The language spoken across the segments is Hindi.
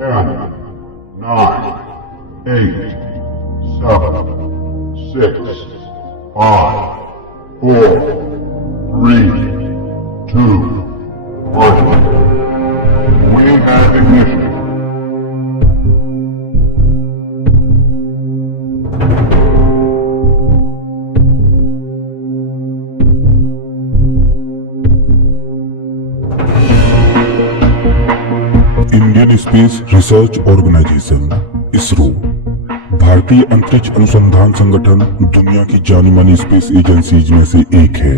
10, 9, 8, 7, 6, 5, 4, 3, 2, 1. We have ignition. Indian Space Research Organisation ISRO भारतीय अंतरिक्ष अनुसंधान संगठन दुनिया की जानी मानी स्पेस एजेंसीज में से एक है।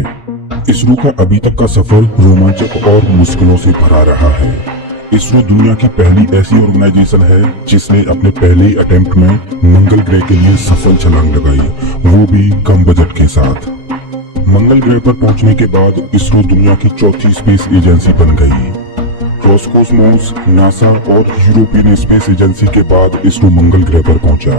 इसरो का अभी तक का सफर रोमांचक और मुश्किलों से भरा रहा है। इसरो दुनिया की पहली ऐसी ऑर्गेनाइजेशन है जिसने अपने पहले ही अटेम्प्ट में मंगल ग्रह के लिए सफल छलांग लगाई, वो भी कम बजट के साथ। मंगल ग्रह पर पहुंचने के बाद इसरो दुनिया की चौथी स्पेस एजेंसी बन गई। रोस्कोसमोस, नासा और यूरोपियन स्पेस एजेंसी के बाद इसरो मंगल ग्रह पर पहुंचा।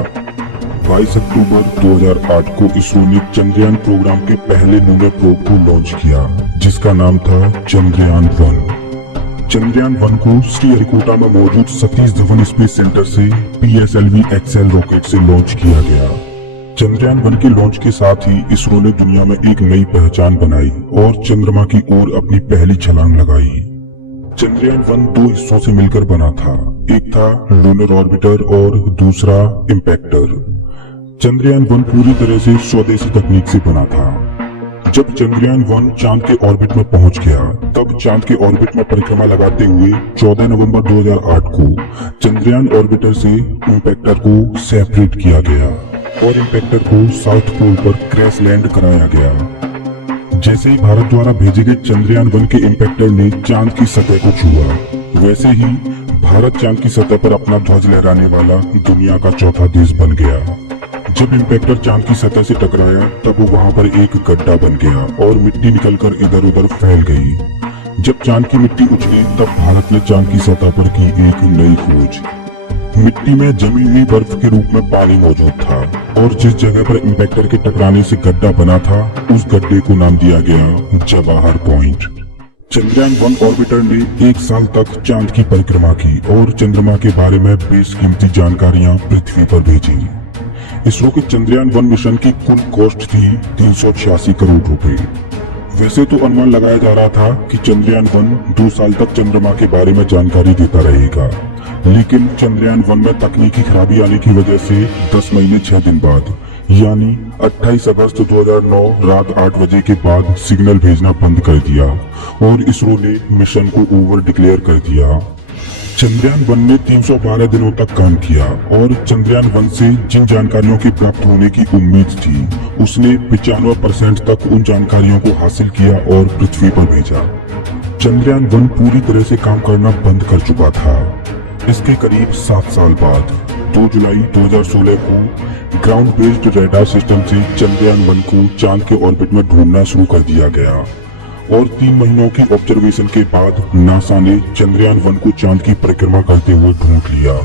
22 अक्टूबर 2008 को इसरो ने चंद्रयान प्रोग्राम के पहले लूनर प्रोब को लॉन्च किया, जिसका नाम था चंद्रयान 1। चंद्रयान 1 को श्रीहरिकोटा में मौजूद सतीश धवन स्पेस सेंटर से PSLV XL रॉकेट से लॉन्च किया गया। चंद्रयान 1 के लॉन्च के साथ ही इसरो ने दुनिया में एक नई पहचान बनाई और चंद्रमा की ओर अपनी पहली छलांग लगाई। चंद्रयान 1 दो हिस्सों से मिलकर बना था, एक था लूनर ऑर्बिटर और दूसरा इम्पैक्टर। चंद्रयान 1 पूरी तरह से स्वदेशी तकनीक से बना था। जब चंद्रयान 1 चांद के ऑर्बिट में पहुंच गया, तब चांद के ऑर्बिट में परिक्रमा लगाते हुए 14 नवंबर 2008 को चंद्रयान ऑर्बिटर से इम्पैक्टर को सेपरेट किया गया और इम्पैक्टर को साउथ पोल पर क्रैश लैंड कराया गया। जैसे ही भारत द्वारा भेजे गए चंद्रयान 1 के इम्पैक्टर ने चांद की सतह को छुआ, वैसे ही भारत चांद की सतह पर अपना ध्वज लहराने वाला दुनिया का चौथा देश बन गया। जब इम्पैक्टर चांद की सतह से टकराया, तब वहां पर एक गड्ढा बन गया और मिट्टी निकलकर इधर उधर फैल गई। जब चांद की मिट्टी उछली, तब भारत ने चांद की सतह पर की एक नई खोज। मिट्टी में जमी हुई बर्फ के रूप में पानी मौजूद था और जिस जगह पर इम्पैक्टर के टकराने से गड्ढा बना था, उस गड्ढे को नाम दिया गया जवाहर पॉइंट। चंद्रयान 1 ऑर्बिटर ने 1 साल तक चांद की परिक्रमा की और चंद्रमा के बारे में बेशकीमती जानकारियां पृथ्वी पर भेजी। इसरो के चंद्रयान 1 मिशन की कुल कॉस्ट थी 386 करोड़ रुपए। वैसे तो अनुमान लगाया जा रहा था कि चंद्रयान 1 2 साल तक चंद्रमा के बारे में जानकारी देता रहेगा, लेकिन चंद्रयान 1 में तकनीकी खराबी आने की वजह से 10 महीने 6 दिन बाद यानी 28 अगस्त 2009 रात 8 बजे के बाद सिग्नल भेजना बंद कर दिया और इसरो ने मिशन को ओवर डिक्लेयर कर दिया। चंद्रयान 1 ने 312 दिनों तक काम किया और चंद्रयान 1 से जिन जानकारियों की प्राप्त होने की उम्मीद थी, उसने 95% तक उन जानकारियों को हासिल किया और पृथ्वी पर भेजा। चंद्रयान 1 पूरी तरह से काम करना बंद कर चुका था। इसके करीब 7 साल बाद 2 जुलाई 2016 को ग्राउंड बेस्ड रडार सिस्टम से चंद्रयान 1 को चांद के ऑर्बिट में ढूंढना शुरू कर दिया गया और 3 महीनों की ऑब्जर्वेशन के बाद नासा ने चंद्रयान 1 को चांद की परिक्रमा करते हुए ढूंढ लिया।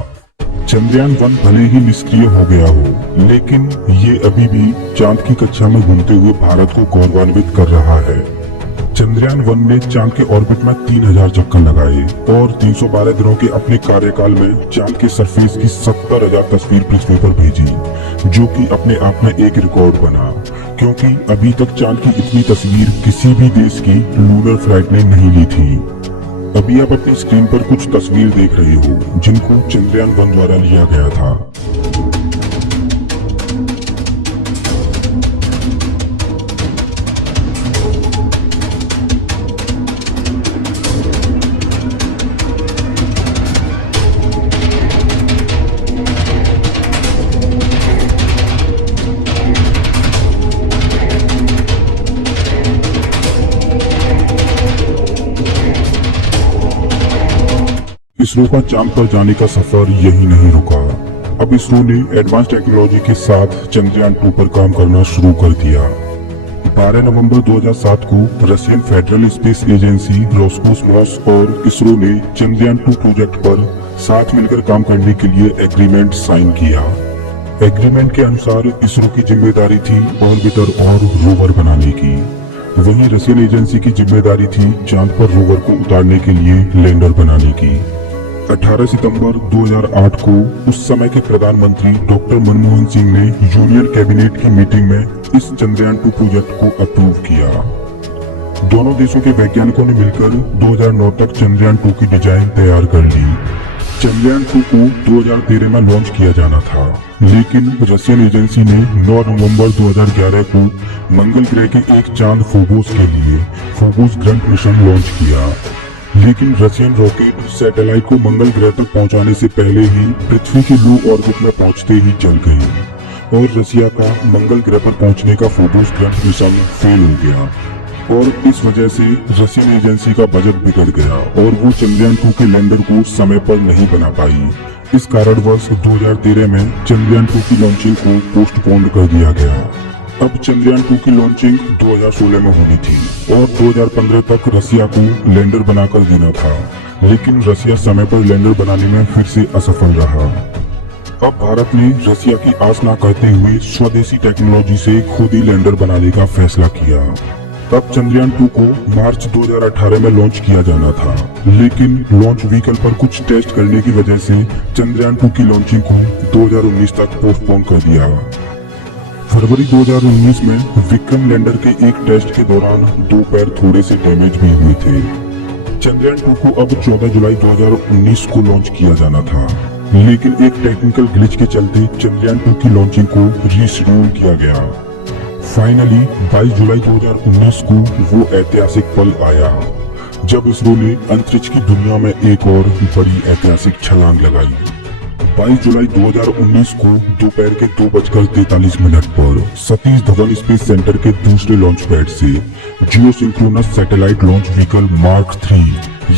चंद्रयान 1 भले ही निष्क्रिय हो गया हो, लेकिन ये अभी भी चांद की कक्षा में घूमते हुए भारत को गौरवान्वित कर रहा है। चंद्रयान 1 ने चांद के ऑर्बिट में 3000 चक्कर लगाए और 312 दिनों के अपने कार्यकाल में चांद के सरफेस की 70,000 तस्वीर पृथ्वी पर भेजी, जो कि अपने आप में एक रिकॉर्ड बना, क्योंकि अभी तक चांद की इतनी तस्वीर किसी भी देश की लूनर फ्लाइट ने नहीं ली थी। अभी आप अपनी स्क्रीन पर कुछ तस्वीर देख रहे हो, जिनको चंद्रयान 1 द्वारा लिया गया था। इसरो का चांद पर जाने का सफर यही नहीं रुका। अब इसरो ने एडवांस टेक्नोलॉजी के साथ चंद्रयान 2 पर काम करना शुरू कर दिया। 12 नवंबर 2007 को Russian federal space agency Roscosmos और इसरो ने चंद्रयान 2 प्रोजेक्ट पर साथ मिलकर काम करने के लिए एग्रीमेंट साइन किया। एग्रीमेंट के अनुसार इसरो की जिम्मेदारी थी ऑर्बिटर और रोवर बनाने की, वहीं रशियन एजेंसी की जिम्मेदारी थी चांद पर रोवर को उतारने के लिए लैंडर बनाने की। 18 सितंबर 2008 को उस समय के प्रधानमंत्री डॉक्टर मनमोहन सिंह ने यूनियन कैबिनेट की मीटिंग में इस चंद्रयान 2 प्रोजेक्ट को अप्रूव किया। दोनों देशों के वैज्ञानिकों ने मिलकर 2009 तक चंद्रयान 2 की डिजाइन तैयार कर ली। चंद्रयान 2 को 2013 में लॉन्च किया जाना था, लेकिन रशियन एजेंसी ने 9 नवंबर 2011 को मंगल ग्रह के एक चांद फोबोस के लिए फोबोस ग्रंट मिशन लॉन्च किया। लेकिन रशियन रॉकेट सैटेलाइट को मंगल ग्रह तक पहुंचाने से पहले ही पृथ्वी के लो ऑर्बिट में पहुंचते ही जल गई और रशिया का मंगल ग्रह पर पहुंचने का फोबोस ग्रंट मिशन फेल हो गया और इस वजह से रशियन एजेंसी का बजट बिगड़ गया और वो चंद्रयान 2 के लैंडर को समय पर नहीं बना पाई। इस कारणवश 2013 में चंद्रयान 2 की लॉन्चिंग को पोस्टपोन कर दिया गया। अब चंद्रयान 2 की लॉन्चिंग 2016 में होनी थी और 2015 तक रशिया को लैंडर बनाकर देना था, लेकिन रशिया समय पर लैंडर बनाने में फिर से असफल रहा। अब भारत ने रशिया की आस न करते हुए स्वदेशी टेक्नोलॉजी से खुद ही लैंडर बनाने का फैसला किया। अब चंद्रयान 2 को मार्च 2018 में लॉन्च किया जाना था, लेकिन लॉन्च व्हीकल पर कुछ टेस्ट करने की वजह से चंद्रयान 2 की लॉन्चिंग को 2019 तक पोस्टपोन कर दिया। फरवरी 2019 में विक्रम लैंडर के एक टेस्ट के दौरान 2 पैर थोड़े से डैमेज भी हुए थे। चंद्रयान 2 को अब 14 जुलाई 2019 को लॉन्च किया जाना था, लेकिन एक टेक्निकल ग्लिच के चलते चंद्रयान 2 की लॉन्चिंग को रीशेड्यूल किया गया। फाइनली 22 जुलाई 2019 को वो ऐतिहासिक पल आया जब इसरो ने अंतरिक्ष की दुनिया में एक और बड़ी ऐतिहासिक छलांग लगाई। 22 जुलाई 2019 को दोपहर के 2:43 पर सतीश धवन स्पेस सेंटर के दूसरे लॉन्च पैड से geosynchronous satellite launch vehicle mark 3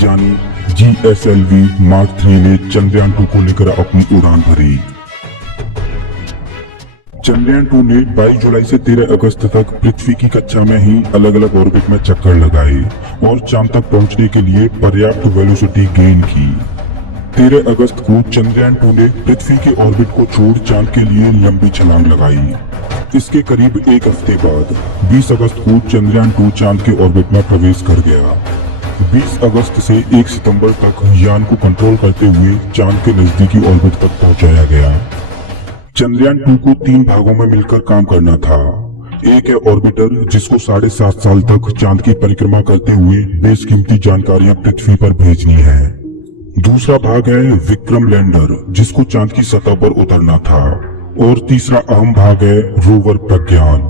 यानी GSLV मार्क 3 ने चंद्रयान 2 को लेकर अपनी उड़ान भरी। चंद्रयान 2 ने 22 जुलाई से 13 अगस्त तक पृथ्वी की कक्षा में ही अलग अलग ऑर्बिट में चक्कर लगाए और चांद तक पहुंचने के लिए पर्याप्त वेलोसिटी गेन की। 13 अगस्त को चंद्रयान 2 ने पृथ्वी के ऑर्बिट को छोड़ चांद के लिए लंबी छलांग लगाई। इसके करीब एक हफ्ते बाद 20 अगस्त को चंद्रयान 2 चांद के ऑर्बिट में प्रवेश कर गया। 20 अगस्त से 1 सितंबर तक यान को कंट्रोल करते हुए चांद के नजदीकी ऑर्बिट तक पहुंचाया गया। चंद्रयान 2 को 3 भागों में मिलकर काम करना था। एक है ऑर्बिटर, जिसको 7.5 साल तक चांद की परिक्रमा करते हुए बेशकीमती जानकारियां पृथ्वी पर भेजनी है। दूसरा भाग है विक्रम लैंडर, जिसको चांद की सतह पर उतरना था। और तीसरा अहम भाग है रोवर प्रज्ञान।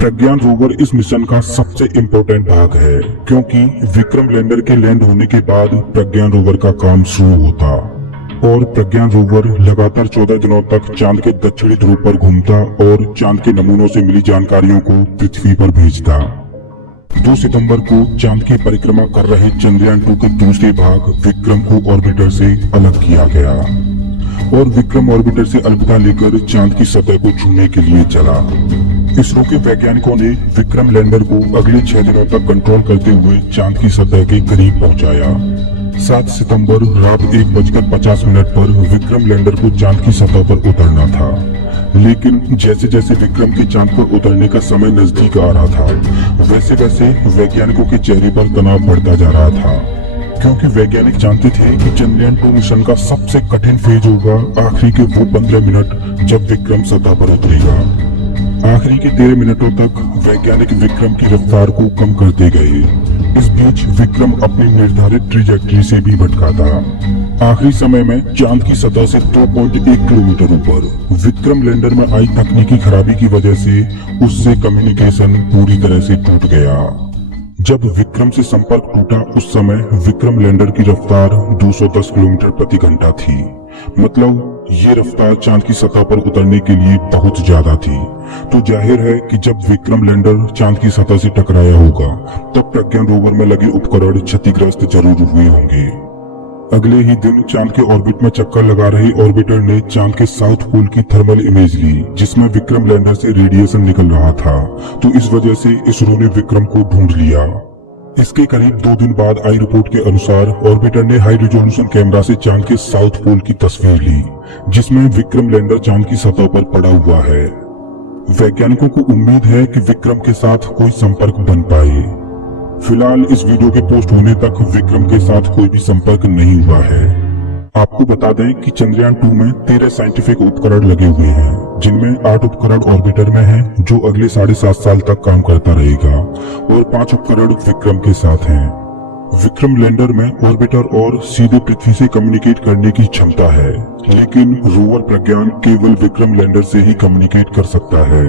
प्रज्ञान रोवर इस मिशन का सबसे इम्पोर्टेंट भाग है, क्योंकि विक्रम लैंडर के लैंड होने के बाद प्रज्ञान रोवर का काम शुरू होता और प्रज्ञान रोवर लगातार 14 दिनों तक चांद के दक्षिणी ध्रुव पर घूमता और चांद के नमूनों से मिली जानकारियों को पृथ्वी पर भेजता। 2 सितंबर को चांद की परिक्रमा कर रहे चंद्रयान 2 के दूसरे भाग विक्रम को ऑर्बिटर से अलग किया गया और विक्रम ऑर्बिटर से अलविदा लेकर चांद की सतह को छूने के लिए चला। इसरो के वैज्ञानिकों ने विक्रम लैंडर को अगले 6 दिनों तक कंट्रोल करते हुए चांद की सतह के करीब पहुंचाया। 7 सितंबर रात 1:50 पर विक्रम लैंडर को चांद की सतह पर उतरना था, लेकिन जैसे जैसे विक्रम के चांद पर उतरने का समय नजदीक आ रहा था, वैसे वैसे वैज्ञानिकों के चेहरे पर तनाव बढ़ता जा रहा था, क्योंकि वैज्ञानिक जानते थे कि चंद्रयान 2 मिशन का सबसे कठिन फेज होगा आखिरी के वो 15 मिनट जब विक्रम सतह पर उतरेगा। आखिरी के 13 मिनटों तक वैज्ञानिक विक्रम की रफ्तार को कम करते गए। इस बीच विक्रम अपनी निर्धारित ट्रेजेक्टरी से भी भटका था। आखिरी समय में चांद की सतह से 2.1 किलोमीटर ऊपर विक्रम लैंडर में आई तकनीकी खराबी की वजह से उससे कम्युनिकेशन पूरी तरह से टूट गया। जब विक्रम से संपर्क टूटा उस समय विक्रम लैंडर की रफ्तार 210 किलोमीटर प्रति घंटा थी। मतलब ये रफ्तार चांद की सतह पर उतरने के लिए बहुत ज्यादा थी। तो जाहिर है कि जब विक्रम लैंडर चांद की सतह से टकराया होगा तब प्रज्ञान रोवर में लगे उपकरण क्षतिग्रस्त जरूर हुए होंगे। अगले ही दिन चांद के ऑर्बिट में चक्कर लगा रहे ऑर्बिटर ने चांद के साउथ पोल की थर्मल इमेज ली, जिसमें विक्रम लैंडर से रेडिएशन निकल रहा था। तो इस वजह से इसरो ने विक्रम को ढूंढ लिया। इसके करीब 2 दिन बाद आई रिपोर्ट के अनुसार ऑर्बिटर ने हाई रिजोल्यूशन कैमरा से चांद के साउथ पोल की तस्वीर ली, जिसमें विक्रम लैंडर चांद की सतह पर पड़ा हुआ है। वैज्ञानिकों को उम्मीद है कि विक्रम के साथ कोई संपर्क बन पाए। फिलहाल इस वीडियो के पोस्ट होने तक विक्रम के साथ कोई भी संपर्क नहीं हुआ है। आपको बता दें कि चंद्रयान 2 में 13 साइंटिफिक उपकरण लगे हुए हैं, जिनमें 8 उपकरण ऑर्बिटर में हैं, जो अगले 7.5 साल तक काम करता रहेगा, और 5 उपकरण विक्रम के साथ हैं। विक्रम लैंडर में ऑर्बिटर और सीधे पृथ्वी से कम्युनिकेट करने की क्षमता है, लेकिन रोवर प्रज्ञान केवल विक्रम लैंडर से ही कम्युनिकेट कर सकता है।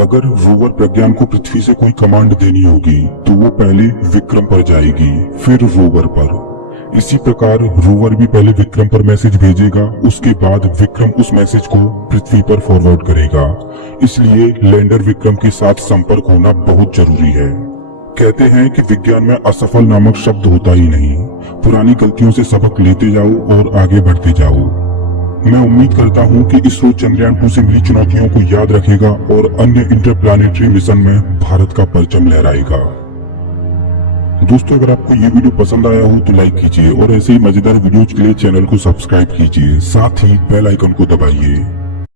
अगर रोवर प्रज्ञान को पृथ्वी से कोई कमांड देनी होगी तो वो पहले विक्रम पर जाएगी, फिर रोवर पर। इसी प्रकार रोवर भी पहले विक्रम पर मैसेज भेजेगा, उसके बाद विक्रम उस मैसेज को पृथ्वी पर फॉरवर्ड करेगा। इसलिए लैंडर विक्रम के साथ संपर्क होना बहुत जरूरी है। कहते हैं कि विज्ञान में असफल नामक शब्द होता ही नहीं। पुरानी गलतियों से सबक लेते जाओ और आगे बढ़ते जाओ। मैं उम्मीद करता हूं कि इसरो चंद्रयान 2 से मिली चुनौतियों को याद रखेगा और अन्य इंटरप्लैनेटरी मिशन में भारत का परचम लहराएगा। दोस्तों, अगर आपको ये वीडियो पसंद आया हो तो लाइक कीजिए और ऐसे ही मजेदार वीडियोज के लिए चैनल को सब्सक्राइब कीजिए, साथ ही बेल आइकन को दबाइए।